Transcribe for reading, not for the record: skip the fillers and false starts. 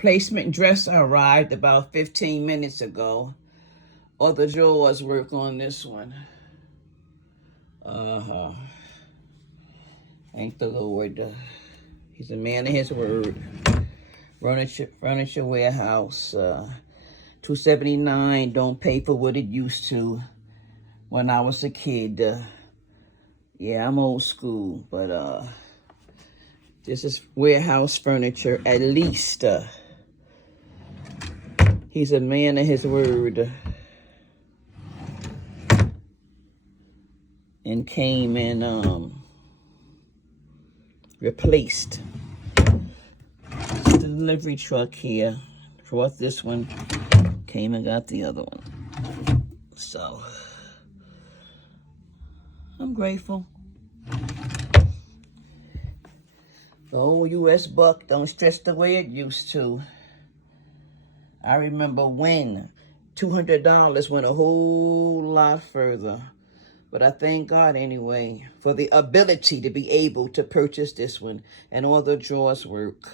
replacement dresser arrived about 15 minutes ago. All the drawers work on this one. Thank the Lord. He's a man of his word. Furniture Warehouse. 279. Don't pay for what it used to when I was a kid. Yeah, I'm old school, but this is Warehouse Furniture. At least he's a man of his word. And came and replaced the delivery truck here. Brought this one, came and got the other one. So I'm grateful. The old US buck don't stretch the way it used to. I remember when $200 went a whole lot further. But I thank God anyway for the ability to be able to purchase this one, and all the drawers work.